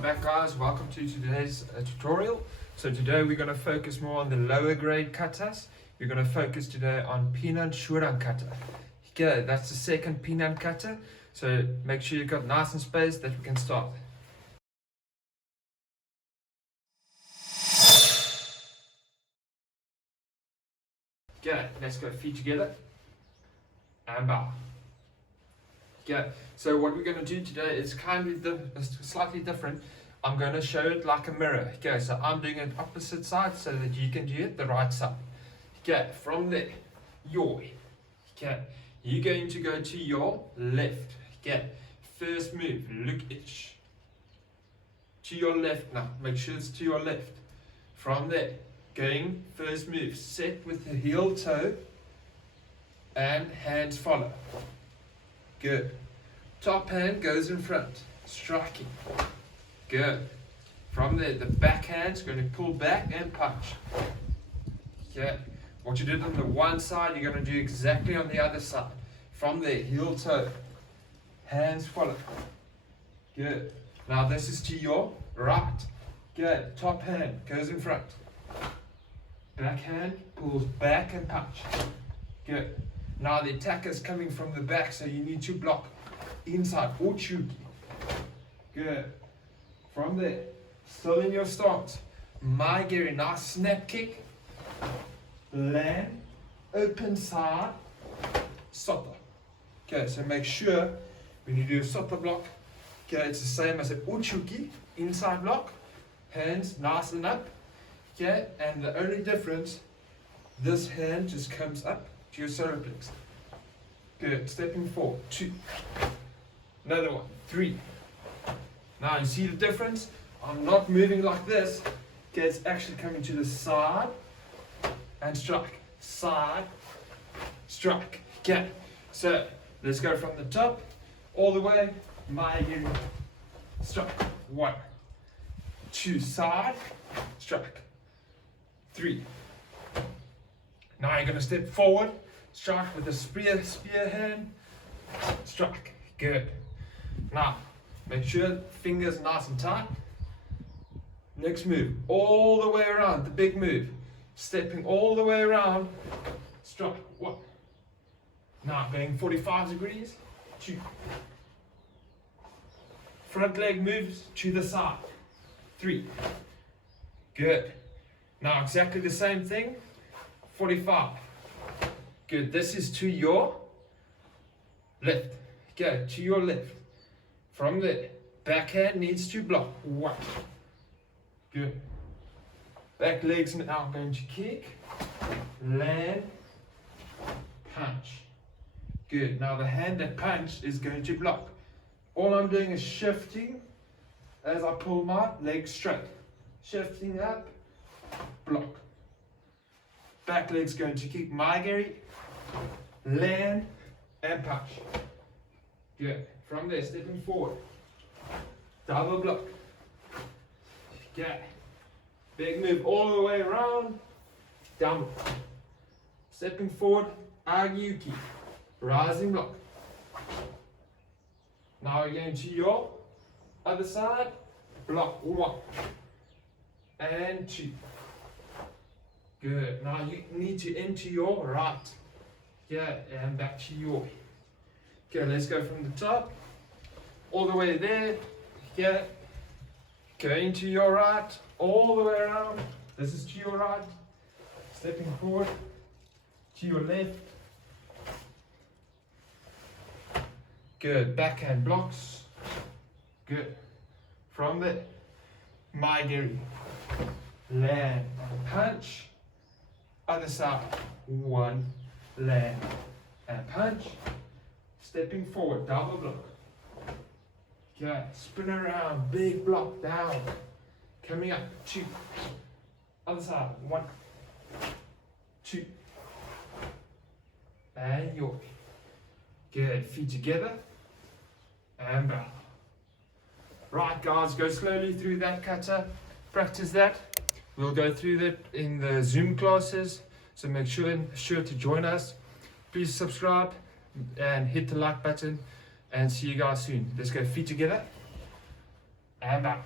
Welcome back, guys. Welcome to today's tutorial. So today we're going to focus more on the lower grade katas. We're going to focus today on Pinan Shodan kata. Okay, that's the second Pinan kata. So make sure you've got nice and spaced that we can start. Okay, let's go feet together and bow. Okay, so what we're going to do today is kind of slightly different. I'm going to show it like a mirror. Okay, so I'm doing it opposite side so that you can do it the right side. Okay, from there, okay, you're going to go to your left. Okay, first move, look itch. To your left now, make sure it's to your left. From there, going first move, set with the heel toe and hands follow. Good. Top hand goes in front, striking. Good. From there, the back hand's going to pull back and punch. Okay. What you did on the one side, you're going to do exactly on the other side. From there, heel toe, hands follow. Good. Now this is to your right. Good. Top hand goes in front. Back hand pulls back and punch. Good. Now the attacker is coming from the back, so you need to block inside or chuki. Good. From there, still in your stance. Maigiri, nice snap kick. Land, open side, sota. Okay, so make sure when you do a sota block, okay, it's the same as an uchuki, inside block. Hands nice and up. Okay, and the only difference, this hand just comes up to your solar plexus. Good. Stepping forward. 2. Another one. 3. Now you see the difference? I'm not moving like this. Okay, it's actually coming to the side and strike. Side, strike. Okay, so let's go from the top all the way. Maigiri, strike. 1, 2, side, strike. 3. Now you're going to step forward, strike with the spear hand, strike. Good. Now, make sure fingers nice and tight. Next move, all the way around, the big move. Stepping all the way around, strike. 1. Now going 45 degrees, 2. Front leg moves to the side, 3. Good. Now exactly the same thing. 45. Good. This is to your left. Okay, to your left. From there, backhand needs to block. 1. Good. Back legs now going to kick, land, punch. Good. Now the hand that punched is going to block. All I'm doing is shifting as I pull my leg straight. Shifting up, block. Back leg's going to kick maigiri, land, and punch. Good. From there, stepping forward. Double block. Okay. Big move all the way around. Down. Stepping forward, agyuki. Rising block. Now we're going to your other side. Block. 1 and 2. Good. Now you need to enter your right. Yeah, and back to your. Okay, let's go from the top all the way there. Yeah. Going to your right, all the way around. This is to your right. Stepping forward to your left. Good. Backhand blocks. Good. From there, maigiri. Land and punch. Other side. 1, land and punch. Stepping forward, double block. Okay, spin around, big block down. Coming up, 2. Other side, 1, 2. And your. Good, feet together. And bow. Right guys, go slowly through that kata. Practice that. We'll go through that in the Zoom classes. So make sure to join us. Please subscribe and hit the like button, and see you guys soon. Let's go feet together and back.